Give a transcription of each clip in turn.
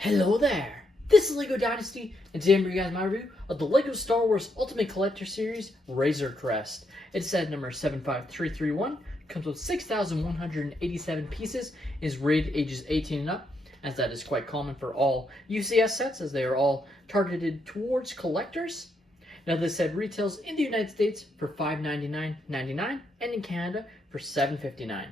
Hello there! This is LEGO Dynasty, and today I'm bringing you guys my review of the LEGO Star Wars Ultimate Collector Series Razor Crest. It's set number 75331, comes with 6,187 pieces, is rated ages 18 and up, as that is quite common for all UCS sets, as they are all targeted towards collectors. Now this set retails in the United States for $599.99 and in Canada for $759.99.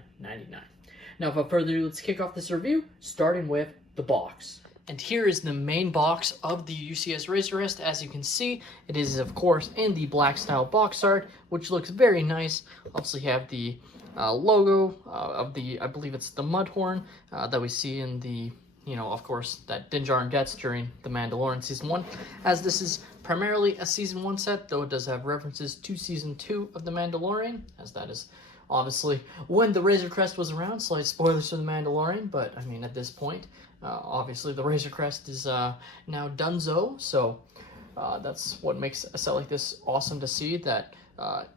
Now without further ado, let's kick off this review, starting with the box. And here is the main box of the UCS Razor Crest. As you can see, it is of course in the black style box art, which looks very nice. Obviously you have the logo of the, I believe it's the Mudhorn that we see in the, of course, that Din Djarin gets during The Mandalorian Season 1. As this is primarily a Season 1 set, though it does have references to Season 2 of The Mandalorian, as that is obviously when the Razor Crest was around. Slight spoilers for The Mandalorian, but I mean at this point, obviously the Razor Crest is now donezo, so that's what makes a set like this awesome to see, that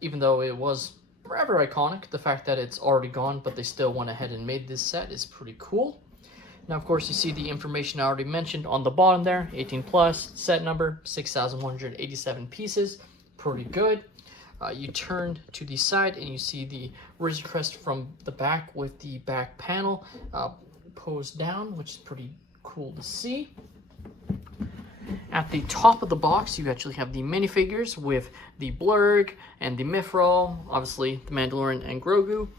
even though it was forever iconic, the fact that it's already gone but they still went ahead and made this set is pretty cool. Now of course you see the information I already mentioned on the bottom there, 18 plus, set number, 6,187 pieces, pretty good. You turn to the side and you see the Razor Crest from the back with the back panel posed down, which is pretty cool to see. At the top of the box, you actually have the minifigures with the Blurg and the Mithril, obviously the Mandalorian and Grogu,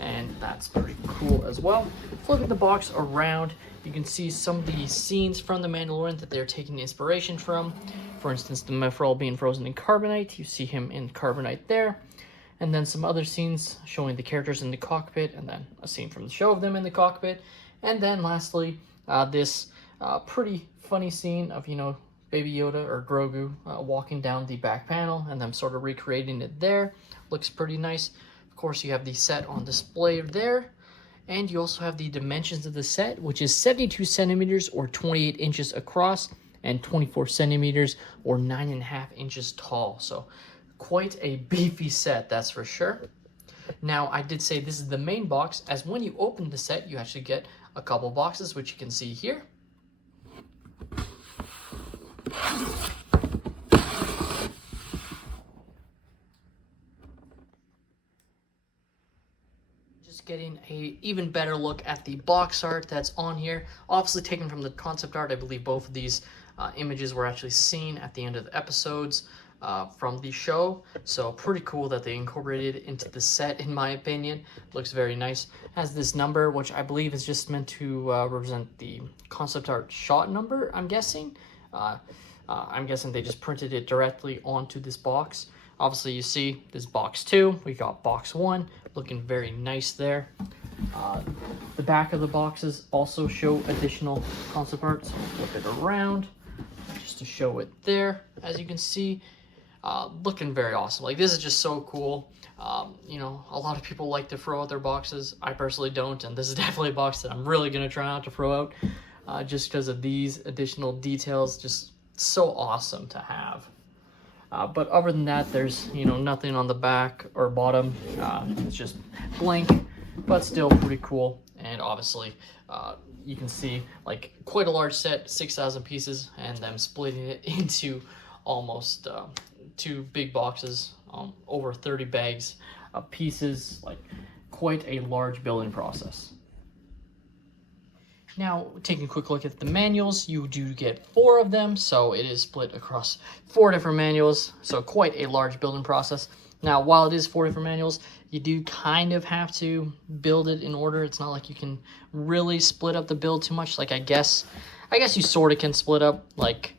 and that's pretty cool as well. Flipping the box around, you can see some of the scenes from the Mandalorian that they're taking inspiration from. For instance, the Mithril being frozen in carbonite, you see him in carbonite there. And then some other scenes showing the characters in the cockpit, and then a scene from the show of them in the cockpit. And then lastly, this pretty funny scene of, Baby Yoda or Grogu walking down the back panel and them sort of recreating it there. Looks pretty nice. Of course, you have the set on display there. And you also have the dimensions of the set, which is 72 centimeters or 28 inches across and 24 centimeters or 9.5 inches tall. So quite a beefy set, that's for sure. Now, I did say this is the main box, as when you open the set, you actually get a couple boxes, which you can see here. Just getting a even better look at the box art that's on here. Obviously taken from the concept art. I believe both of these images were actually seen at the end of the episodes from the show, so pretty cool that they incorporated it into the set, in my opinion. Looks very nice. Has this number, which I believe is just meant to represent the concept art shot number, I'm guessing. I'm guessing they just printed it directly onto this box. Obviously you see this box 2, we got box 1, looking very nice there. The back of the boxes also show additional concept art, so flip it around just to show it there. As you can see, looking very awesome. Like, this is just so cool. A lot of people like to throw out their boxes. I personally don't, and this is definitely a box that I'm really gonna try not to throw out, just because of these additional details. Just so awesome to have. But other than that, there's nothing on the back or bottom. It's just blank, but still pretty cool. And obviously you can see like quite a large set, 6,000 pieces, and them splitting it into almost 2 big boxes, over 30 bags of pieces. Like, quite a large building process. Now, taking a quick look at the manuals, you do get 4 of them, so it is split across 4 different manuals, so quite a large building process. Now, while it is 4 different manuals, you do kind of have to build it in order. It's not like you can really split up the build too much. Like, I guess you sort of can split up, like,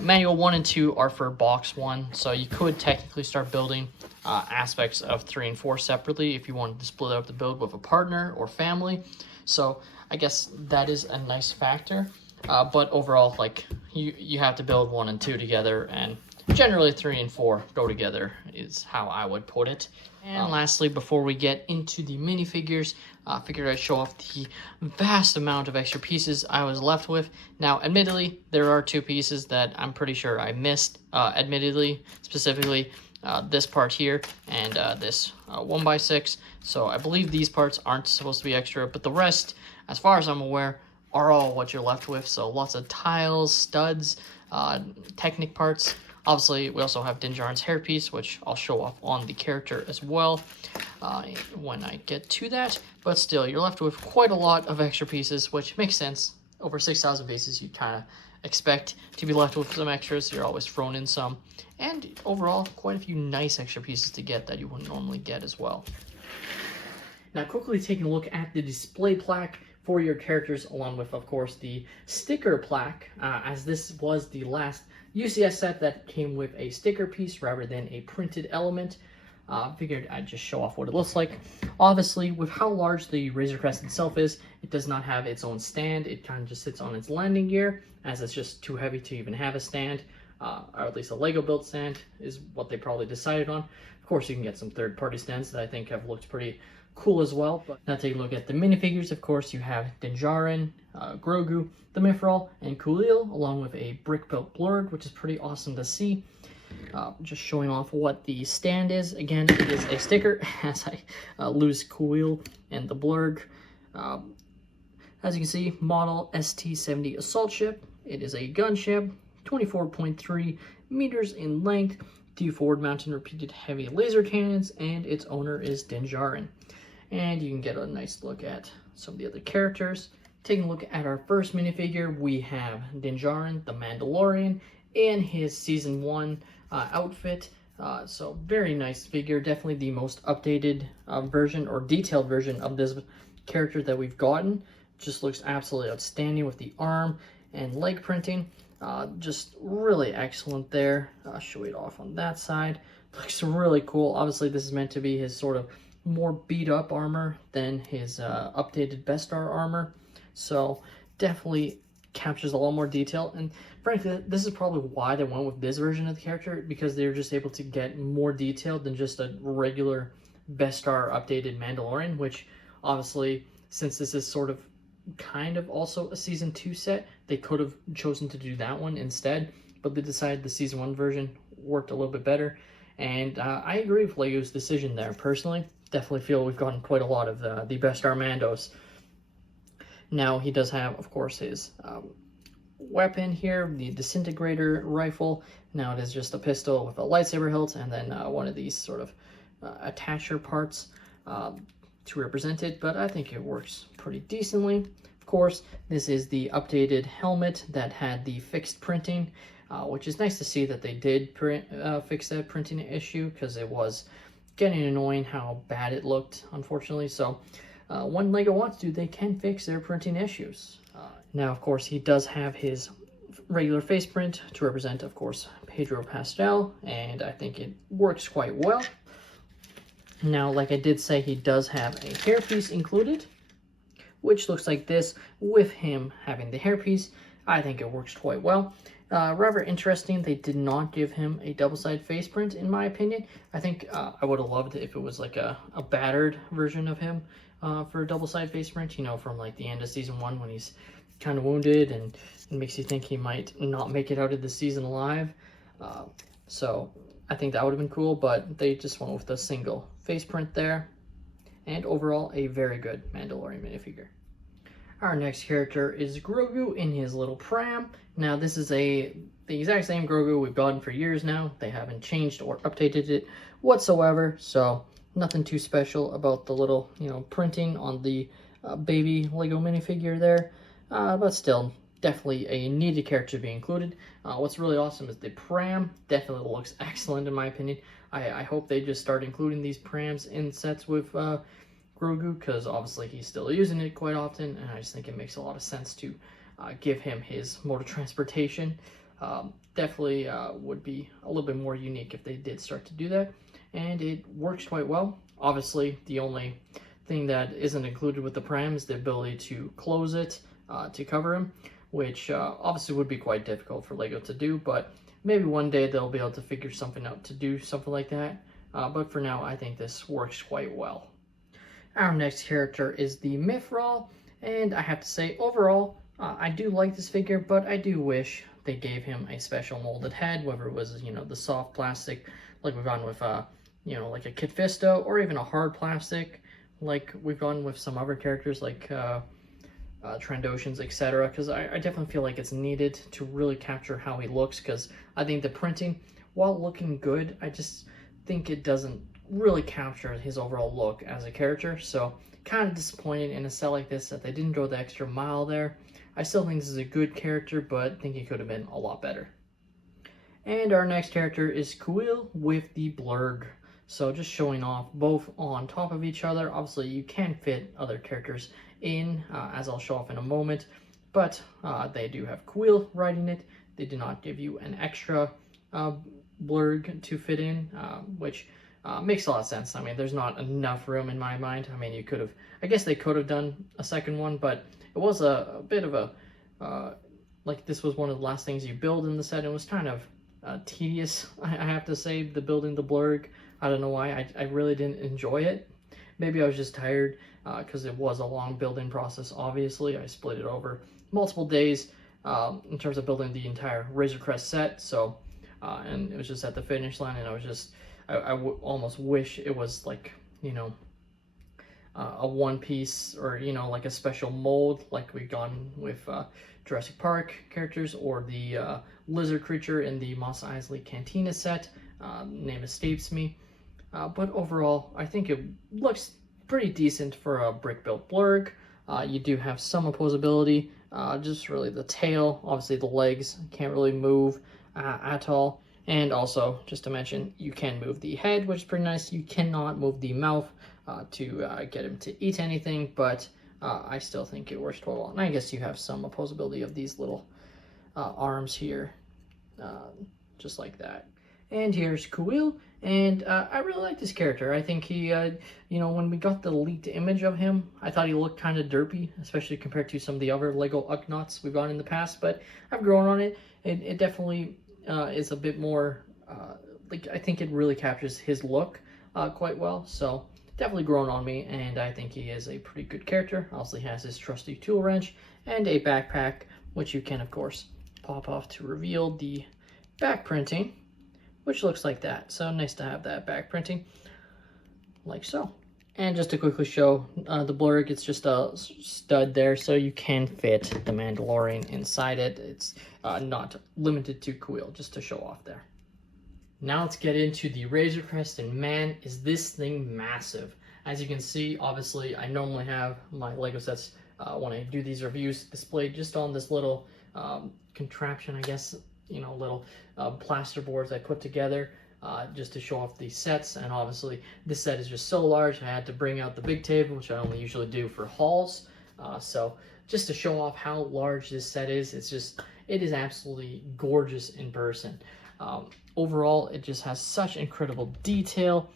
manual 1 and 2 are for box 1, so you could technically start building aspects of 3 and 4 separately if you wanted to split up the build with a partner or family. So I guess that is a nice factor, but overall, like, you have to build 1 and 2 together, and generally 3 and 4 go together is how I would put it. And lastly, before we get into the minifigures, I figured I'd show off the vast amount of extra pieces I was left with. Now, admittedly, there are 2 pieces that I'm pretty sure I missed, specifically this part here and this 1x6. So I believe these parts aren't supposed to be extra, but the rest, as far as I'm aware, are all what you're left with. So lots of tiles, studs, Technic parts. Obviously, we also have Din Djarin's hairpiece, which I'll show off on the character as well when I get to that. But still, you're left with quite a lot of extra pieces, which makes sense. Over 6,000 pieces, you kind of expect to be left with some extras. You're always thrown in some. And overall, quite a few nice extra pieces to get that you wouldn't normally get as well. Now, quickly taking a look at the display plaque for your characters, along with, of course, the sticker plaque, as this was the last UCS set that came with a sticker piece rather than a printed element. Figured I'd just show off what it looks like. Obviously, with how large the Razor Crest itself is, it does not have its own stand. It kind of just sits on its landing gear, as it's just too heavy to even have a stand, or at least a Lego built stand is what they probably decided on. Of course, you can get some third-party stands that I think have looked pretty cool as well. But now take a look at the minifigures. Of course, you have Din Djarin, Grogu, the Mithril, and Khalil, along with a brick-built Blurg, which is pretty awesome to see. Just showing off what the stand is. Again, it is a sticker, as I lose Khalil and the Blurg. As you can see, model ST-70 assault ship. It is a gunship, 24.3 meters in length, 2 forward-mounted repeated heavy laser cannons, and its owner is Din Djarin. And you can get a nice look at some of the other characters. Taking a look at our first minifigure, we have Din Djarin, the Mandalorian, in his Season 1 outfit. So very nice figure, definitely the most updated version or detailed version of this character that we've gotten. Just looks absolutely outstanding with the arm and leg printing. Just really excellent there. I'll show it off on that side. Looks really cool. Obviously, this is meant to be his sort of more beat up armor than his updated Beskar armor. So definitely captures a lot more detail. And frankly, this is probably why they went with this version of the character, because they were just able to get more detailed than just a regular Beskar updated Mandalorian, which obviously, since this is sort of kind of also a Season 2 set, they could have chosen to do that one instead, but they decided the Season 1 version worked a little bit better. And I agree with Lego's decision there, personally. Definitely feel we've gotten quite a lot of the Beskar Mandos. Now, he does have, of course, his weapon here, the disintegrator rifle. Now it is just a pistol with a lightsaber hilt, and then one of these sort of attacher parts to represent it, but I think it works pretty decently. Of course, this is the updated helmet that had the fixed printing, which is nice to see that they did fix that printing issue, because it was getting annoying how bad it looked, unfortunately. So when Lego wants to, they can fix their printing issues. Now, of course, he does have his regular face print to represent, of course, Pedro Pascal, and I think it works quite well. Now, like I did say, he does have a hairpiece included, which looks like this with him having the hairpiece. I think it works quite well. Rather interesting, they did not give him a double-side face print, in my opinion. I think I would have loved it if it was like a battered version of him for a double-side face print, you know, from like the end of Season 1 when he's kind of wounded and it makes you think he might not make it out of the season alive. So I think that would have been cool, but they just went with a single face print there. And overall, a very good Mandalorian minifigure. Our next character is Grogu in his little pram. Now, this is the exact same Grogu we've gotten for years now. They haven't changed or updated it whatsoever, so nothing too special about the little, you know, printing on the baby Lego minifigure there. But still, definitely a needed character to be included. What's really awesome is the pram. Definitely looks excellent in my opinion. I hope they just start including these prams in sets with Grogu, because obviously he's still using it quite often, and I just think it makes a lot of sense to give him his mode of transportation. Definitely would be a little bit more unique if they did start to do that, and it works quite well. Obviously, the only thing that isn't included with the pram is the ability to close it to cover him, which obviously would be quite difficult for Lego to do, but maybe one day they'll be able to figure something out to do something like that. But for now, I think this works quite well. Our next character is the Mithril, and I have to say, overall, I do like this figure, but I do wish they gave him a special molded head, whether it was, you know, the soft plastic like we've gone with, you know, like a Kit Fisto, or even a hard plastic, like we've gone with some other characters like Trandoshans, etc. Because I definitely feel like it's needed to really capture how he looks, because I think the printing, while looking good, I just think it doesn't really capture his overall look as a character. So kind of disappointed in a set like this that they didn't go the extra mile there. I still think this is a good character, but I think it could have been a lot better. And our next character is Quill with the blurg. So just showing off both on top of each other. Obviously you can fit other characters in, as I'll show off in a moment, but they do have Quill riding it. They do not give you an extra blurg to fit in, which makes a lot of sense. I mean, there's not enough room in my mind. I mean, you could have, I guess they could have done a second one, but it was a bit of a, like this was one of the last things you build in the set. It was kind of tedious, I have to say, the building the blurg. I don't know why, I really didn't enjoy it. Maybe I was just tired, because it was a long building process, obviously. I split it over multiple days in terms of building the entire Razor Crest set, so, and it was just at the finish line, and I was just, I almost wish it was like, you know, a one piece, or, you know, like a special mold, like we've gone with Jurassic Park characters, or the lizard creature in the Mos Eisley Cantina set. Name escapes me. But overall, I think it looks pretty decent for a brick-built blurg. You do have some opposability, just really the tail, obviously the legs can't really move at all. And also, just to mention, you can move the head, which is pretty nice. You cannot move the mouth to get him to eat anything, but I still think it works well. And I guess you have some opposability of these little arms here, just like that. And here's Quill, and I really like this character. I think he, you know, when we got the leaked image of him, I thought he looked kind of derpy, especially compared to some of the other Lego Ugnaughts we've got in the past, but I've grown on it. It definitely is a bit more, like, I think it really captures his look quite well, so definitely grown on me, and I think he is a pretty good character. Also, he has his trusty tool wrench and a backpack, which you can, of course, pop off to reveal the back printing, which looks like that. So nice to have that back printing, like so. And just to quickly show the blurg, it's just a stud there, so you can fit the Mandalorian inside it. It's not limited to Quill, just to show off there. Now let's get into the Razor Crest, and man, is this thing massive. As you can see, obviously, I normally have my Lego sets, when I do these reviews, displayed just on this little contraption, I guess, you know, little plaster boards I put together just to show off these sets. And obviously this set is just so large, I had to bring out the big table, which I only usually do for hauls. So just to show off how large this set is, it is absolutely gorgeous in person. Overall, it just has such incredible detail.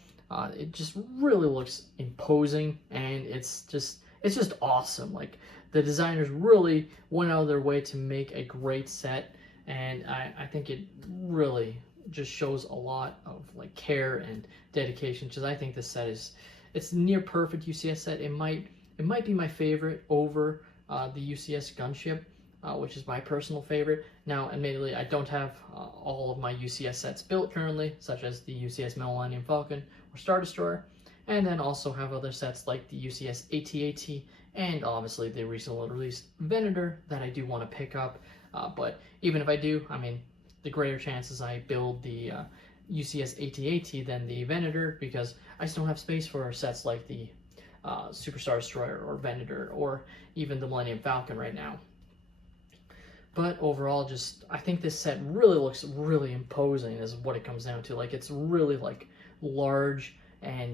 It just really looks imposing, and it's just awesome. Like, the designers really went out of their way to make a great set. And I think it really just shows a lot of like care and dedication, because I think this set it's near perfect UCS set. It might be my favorite over the UCS gunship, which is my personal favorite. Now, admittedly, I don't have all of my UCS sets built currently, such as the UCS Millennium Falcon or Star Destroyer, and then also have other sets like the UCS AT-AT, and obviously the recently released Venator that I do want to pick up. But even if I do, I mean, the greater chances I build the UCS AT-AT than the Venator, because I just don't have space for sets like the Super Star Destroyer or Venator, or even the Millennium Falcon right now. But overall, I think this set really looks really imposing, is what it comes down to. Like, it's really like large, and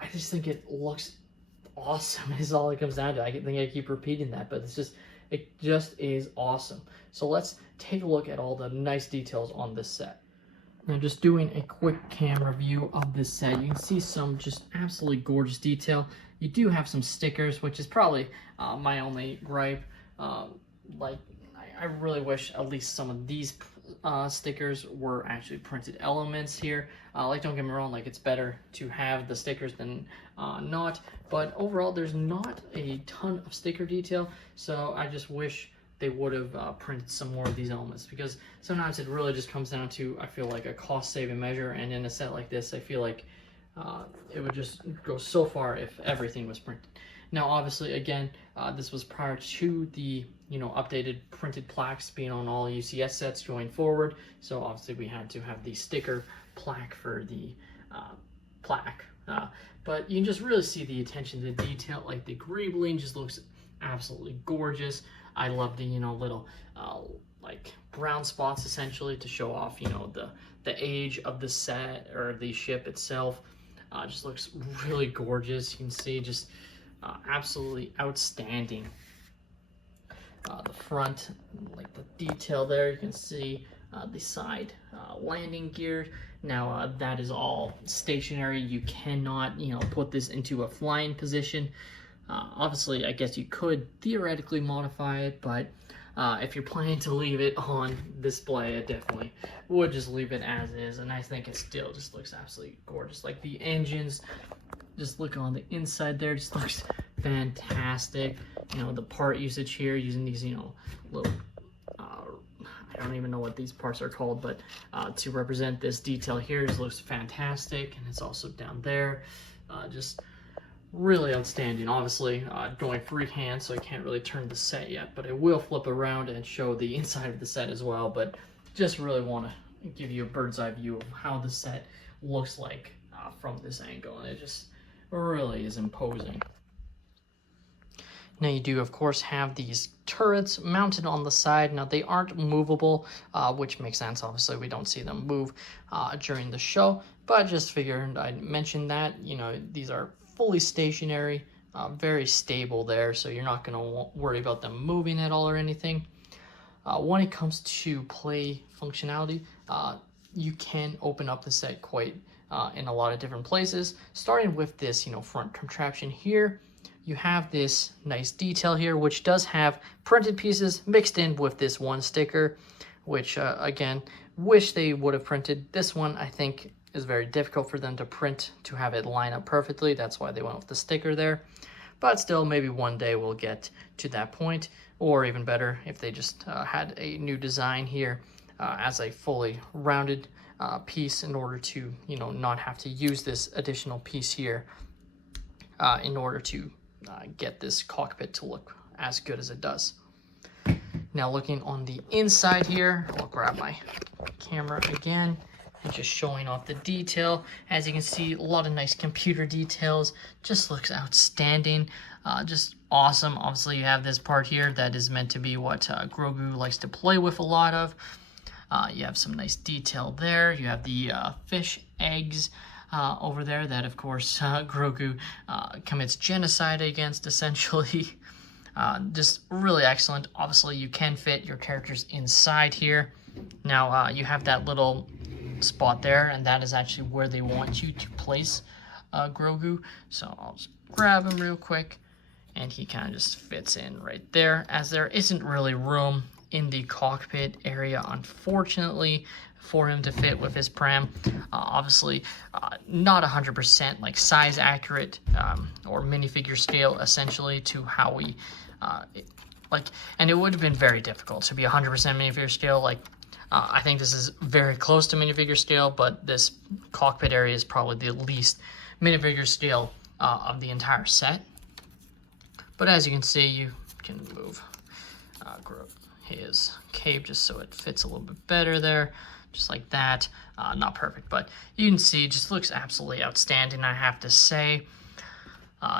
I just think it looks awesome is all it comes down to. I think I keep repeating that, but it just is awesome. So let's take a look at all the nice details on this set. Now, just doing a quick camera view of this set, you can see some just absolutely gorgeous detail. You do have some stickers, which is probably my only gripe. Like, I really wish at least some of these stickers were actually printed elements here. Like, don't get me wrong, like, it's better to have the stickers than not, but overall there's not a ton of sticker detail, so I just wish they would have printed some more of these elements, because sometimes it really just comes down to, I feel like, a cost-saving measure, and in a set like this, I feel like it would just go so far if everything was printed. Now, obviously, again, this was prior to the updated printed plaques being on all UCS sets going forward. So obviously, we had to have the sticker plaque for the plaque. But you can just really see the attention to detail. Like the greebling just looks absolutely gorgeous. I love the little like brown spots essentially to show off the age of the set or the ship itself. Just looks really gorgeous. You can see just absolutely outstanding. The front, like the detail there, you can see the side landing gear. Now that is all stationary. You cannot put this into a flying position. Obviously, I guess you could theoretically modify it, but if you're planning to leave it on display, I definitely would just leave it as is. And I think it still just looks absolutely gorgeous. Like the engines, just look on the inside there, just looks fantastic. The part usage here using these little I don't even know what these parts are called, but to represent this detail here just looks fantastic. And it's also down there, just really outstanding. Obviously going freehand, so I can't really turn the set yet, but I will flip around and show the inside of the set as well. But just really want to give you a bird's eye view of how the set looks like from this angle, and it just really is imposing. Now you do, of course, have these turrets mounted on the side. Now they aren't movable, which makes sense. Obviously, we don't see them move during the show, but just figured I'd mention that. These are fully stationary, very stable there, so you're not going to worry about them moving at all or anything. When it comes to play functionality, you can open up the set quite in a lot of different places, starting with this front contraption here. You have this nice detail here, which does have printed pieces mixed in with this one sticker, which again, wish they would have printed. This one, I think, is very difficult for them to print to have it line up perfectly. That's why they went with the sticker there. But still, maybe one day we'll get to that point, or even better, if they just had a new design here as a fully rounded piece, in order to not have to use this additional piece here in order to get this cockpit to look as good as it does. Now looking on the inside here, I'll grab my camera again and just showing off the detail. As you can see, a lot of nice computer details. Just looks outstanding. Just awesome. Obviously you have this part here that is meant to be what Grogu likes to play with a lot of. You have some nice detail there. You have the fish eggs over there that, of course, Grogu commits genocide against, essentially. Just really excellent. Obviously, you can fit your characters inside here. Now, you have that little spot there, and that is actually where they want you to place Grogu. So I'll just grab him real quick, and he kind of just fits in right there, as there isn't really room in the cockpit area, unfortunately, for him to fit with his pram. Obviously, not 100% like size accurate or minifigure scale, essentially, to how we and it would have been very difficult to be 100% minifigure scale. I think this is very close to minifigure scale, but this cockpit area is probably the least minifigure scale of the entire set. But as you can see, you can move his cape just so it fits a little bit better there. Just like that. Not perfect, but you can see, just looks absolutely outstanding, I have to say.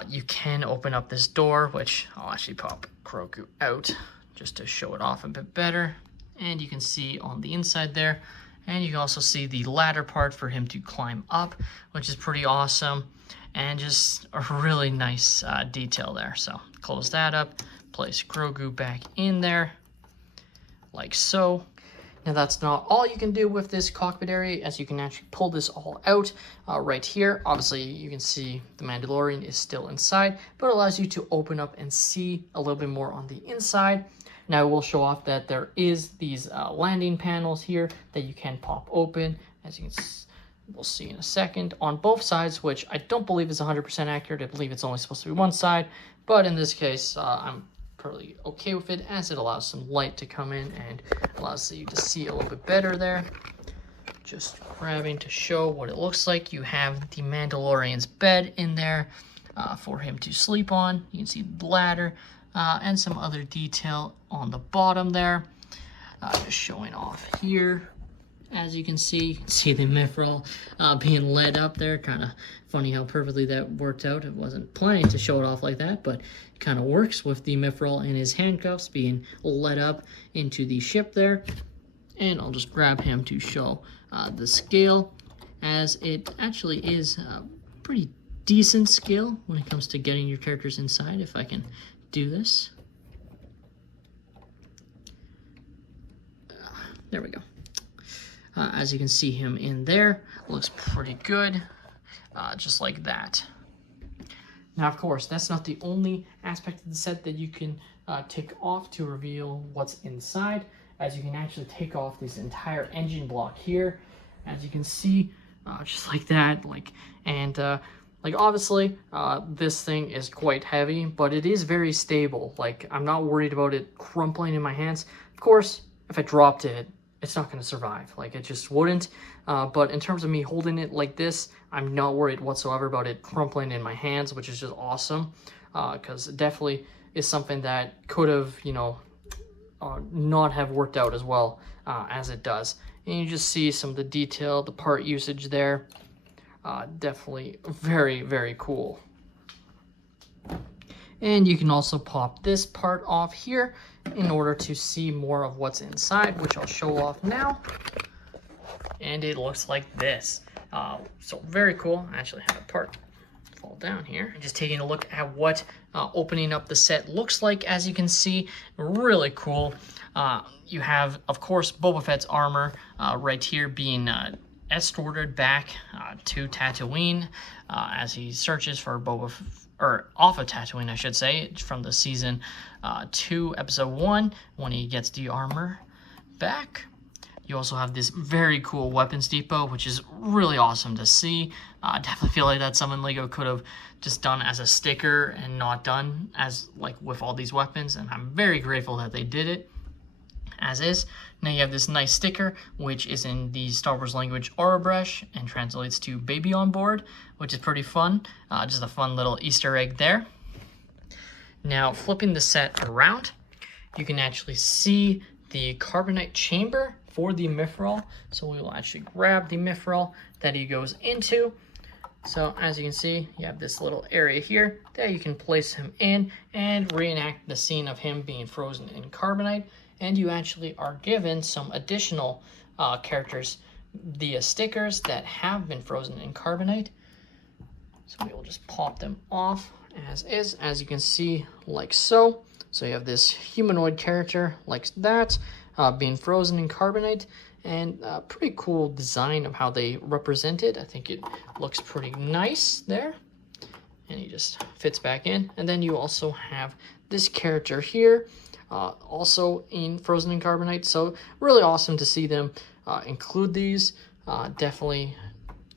You can open up this door, which I'll actually pop Grogu out just to show it off a bit better. And you can see on the inside there, and you can also see the ladder part for him to climb up, which is pretty awesome, and just a really nice detail there. So close that up, place Grogu back in there, like so. Now that's not all you can do with this cockpit area, as you can actually pull this all out right here. Obviously you can see the Mandalorian is still inside, but it allows you to open up and see a little bit more on the inside. Now I will show off that there is these landing panels here that you can pop open, as you can we'll see in a second, on both sides, which I don't believe is 100% accurate. I believe it's only supposed to be one side, but in this case I'm probably okay with it, as it allows some light to come in and allows you to see a little bit better there. Just grabbing to show what it looks like. You have the Mandalorian's bed in there for him to sleep on. You can see the ladder and some other detail on the bottom there. Just showing off here. As you can see the mithril being led up there. Kind of funny how perfectly that worked out. It wasn't planning to show it off like that, but it kind of works with the mithril in his handcuffs being led up into the ship there. And I'll just grab him to show the scale, as it actually is a pretty decent scale when it comes to getting your characters inside, if I can do this. There we go. As you can see him in there, looks pretty good, just like that. Now, of course, that's not the only aspect of the set that you can take off to reveal what's inside, as you can actually take off this entire engine block here, as you can see, just like that. Like obviously, this thing is quite heavy, but it is very stable. Like, I'm not worried about it crumpling in my hands. Of course, if I dropped it, it's not going to survive. Like, it just wouldn't. But in terms of me holding it like this, I'm not worried whatsoever about it crumpling in my hands, which is just awesome. Because it definitely is something that could have, you know, not have worked out as well as it does. And you just see some of the detail, the part usage there. Definitely very, very cool. And you can also pop this part off here in order to see more of what's inside, which I'll show off now. And it looks like this. So very cool. I actually have a part fall down here. Just taking a look at what opening up the set looks like. As you can see, really cool. You have, of course, Boba Fett's armor right here being escorted back to Tatooine as he searches for off of Tatooine, I should say, from the season 2, episode 1, when he gets the armor back. You also have this very cool weapons depot, which is really awesome to see. I definitely feel like that's something LEGO could have just done as a sticker and not done as like with all these weapons, and I'm very grateful that they did it as is. Now you have this nice sticker, which is in the Star Wars language Orobresh and translates to baby on board, which is pretty fun. Just a fun little Easter egg there. Now flipping the set around, you can actually see the carbonite chamber for the mithril. So we will actually grab the mithril that he goes into. So as you can see, you have this little area here that you can place him in and reenact the scene of him being frozen in carbonite. And you actually are given some additional characters via stickers that have been frozen in carbonite. So we will just pop them off as is, as you can see, like so. So you have this humanoid character like that, being frozen in carbonite, and a pretty cool design of how they represent it. I think it looks pretty nice there. And he just fits back in. And then you also have this character here, also in frozen in carbonite. So really awesome to see them include these. Definitely,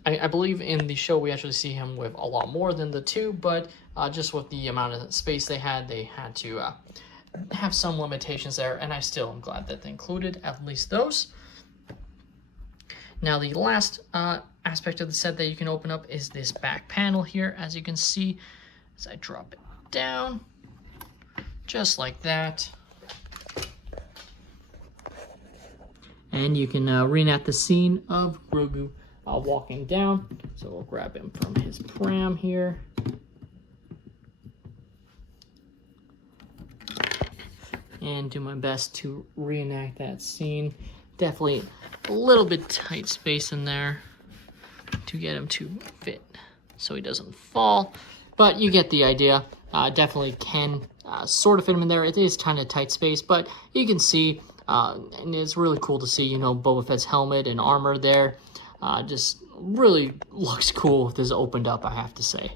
I believe in the show we actually see him with a lot more than the two, but just with the amount of space they had to have some limitations there, and I still am glad that they included at least those. Now the last aspect of the set that you can open up is this back panel here, as you can see as I drop it down, just like that. And you can reenact the scene of Grogu walking down. So we'll grab him from his pram here. And do my best to reenact that scene. Definitely a little bit tight space in there to get him to fit so he doesn't fall. But you get the idea. Definitely can sort of fit him in there. It is kind of tight space, but you can see, and it's really cool to see, you know, Boba Fett's helmet and armor there. Just really looks cool with this opened up, I have to say.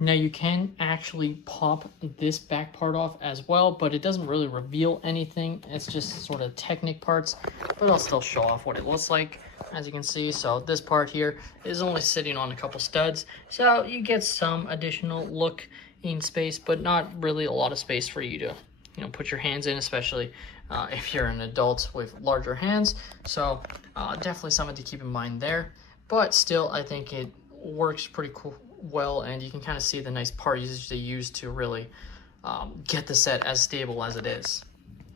Now you can actually pop this back part off as well, but it doesn't really reveal anything. It's just sort of Technic parts, but I'll still show off what it looks like, as you can see. So this part here is only sitting on a couple studs, so you get some additional look in space, but not really a lot of space for you to put your hands in, especially if you're an adult with larger hands. So definitely something to keep in mind there. But still, I think it works pretty cool, well, and you can kind of see the nice part usage they use to really get the set as stable as it is.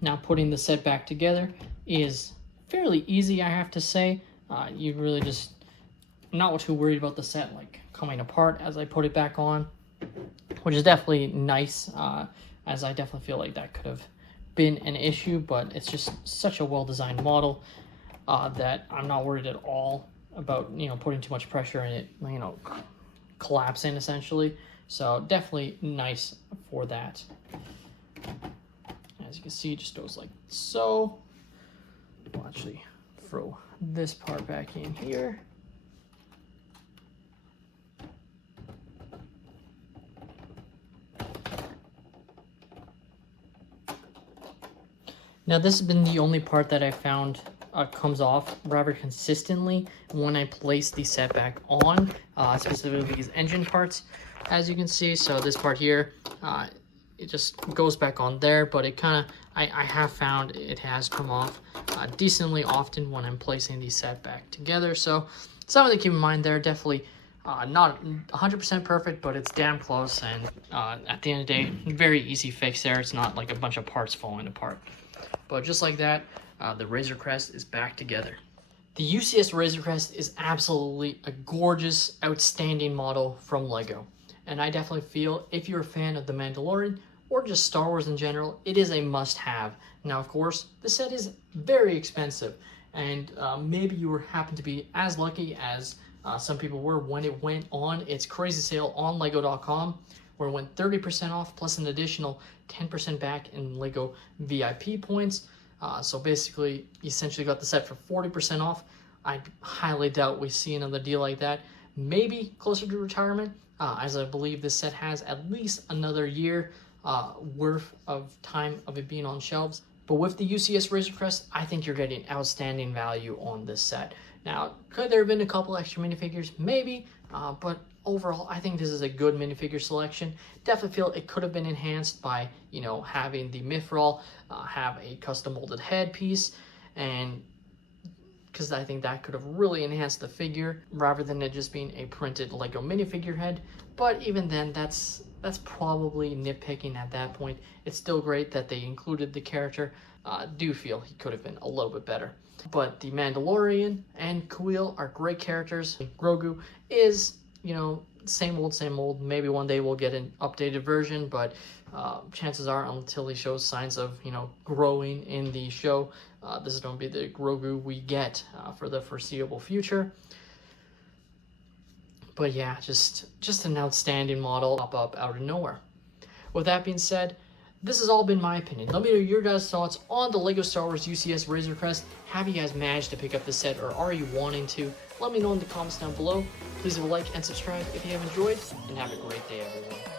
Now putting the set back together is fairly easy, I have to say. You really just not too worried about the set like coming apart as I put it back on, which is definitely nice, as I definitely feel like that could have been an issue, but it's just such a well-designed model that I'm not worried at all about putting too much pressure in it, collapsing essentially. So definitely nice for that. As you can see, it just goes like so. We'll actually throw this part back in here. Now this has been the only part that I found comes off rather consistently when I place the set back on, specifically these engine parts, as you can see. So this part here, it just goes back on there, but it kind of, I have found it has come off decently often when I'm placing the set back together. So something to keep in mind there. Definitely not 100% perfect, but it's damn close, and at the end of the day, very easy fix there. It's not like a bunch of parts falling apart. But just like that, the Razor Crest is back together. The UCS Razor Crest is absolutely a gorgeous, outstanding model from LEGO. And I definitely feel if you're a fan of The Mandalorian or just Star Wars in general, it is a must-have. Now, of course, the set is very expensive, and maybe you happen to be as lucky as some people were when it went on its crazy sale on Lego.com, where it went 30% off plus an additional 10% back in LEGO VIP points. So basically, you essentially got the set for 40% off. I highly doubt we see another deal like that. Maybe closer to retirement, as I believe this set has at least another year worth of time of it being on shelves. But with the UCS Razor Crest, I think you're getting outstanding value on this set. Now, could there have been a couple extra minifigures? Maybe, but overall, I think this is a good minifigure selection. Definitely feel it could have been enhanced by, having the Mithril have a custom molded headpiece, and because I think that could have really enhanced the figure rather than it just being a printed Lego minifigure head. But even then, that's probably nitpicking at that point. It's still great that they included the character. Do feel he could have been a little bit better. But the Mandalorian and Kuiil are great characters. Grogu is, same old. Maybe one day we'll get an updated version, but chances are, until he shows signs of, growing in the show, this is going to be the Grogu we get for the foreseeable future. But yeah, just an outstanding model pop up out of nowhere. With that being said, this has all been my opinion. Let me know your guys' thoughts on the LEGO Star Wars UCS Razor Crest. Have you guys managed to pick up the set, or are you wanting to? Let me know in the comments down below. Please leave a like and subscribe if you have enjoyed, and have a great day, everyone.